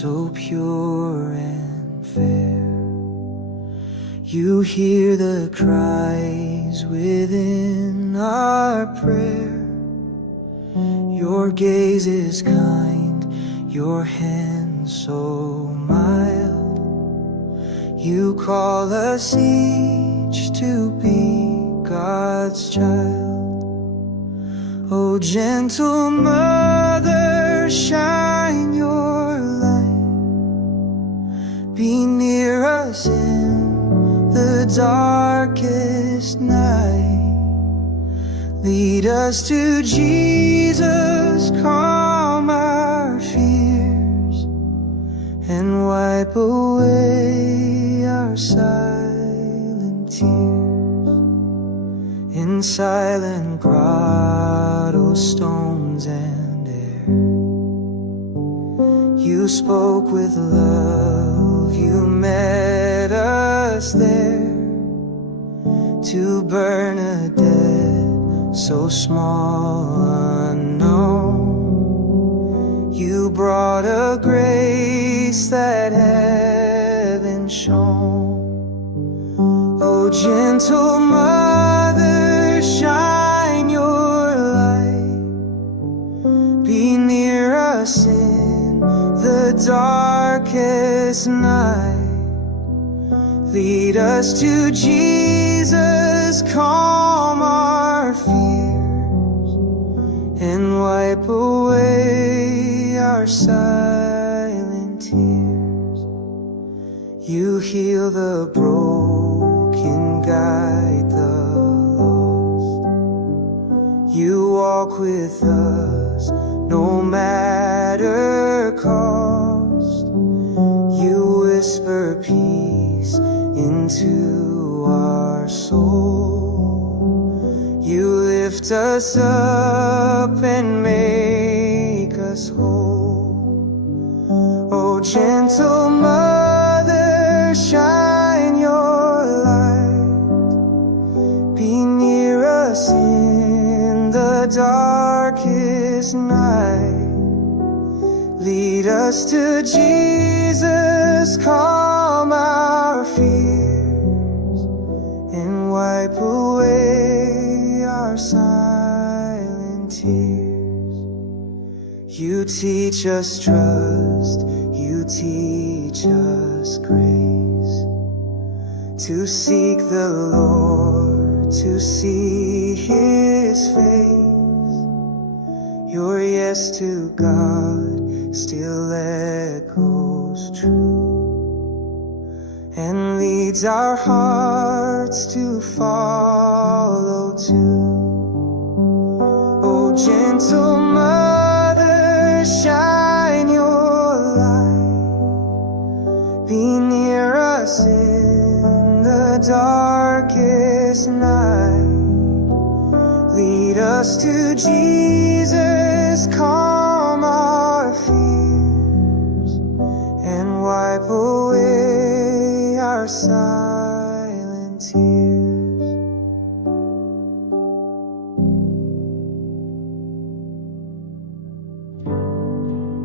so pure and fair. You hear the cries within our prayer. Your gaze is kind, your hand so mild. You call us each to be God's child. O gentle mother, shine your light. Be near us in the darkest night. Lead us to Jesus, calm our fears, and wipe away our silent tears. In silent grottos, stones and air, you spoke with love, you met us there, to burn a debt so small, unknown. You brought a grace that heaven shone. O gentle mother, shine your light. Be near us in the darkest night. Lead us to Jesus, calm our fears, and wipe away our silent tears. You heal the broken, guide the lost. You walk with us no matter cost. You whisper peace into our soul. You lift us up and make us whole. O gentle mother, shine your light. Be near us in the darkest night. Lead us to Jesus, calm our fears, and wipe away our silent tears. You teach us trust, you teach us grace, to seek the Lord, to see His face. Your yes to God still echoes true, and leads our hearts to follow too. O gentle mother, shine your light. Be near us in the darkest night. Lead us to Jesus, calm our fears, and wipe away our sighs.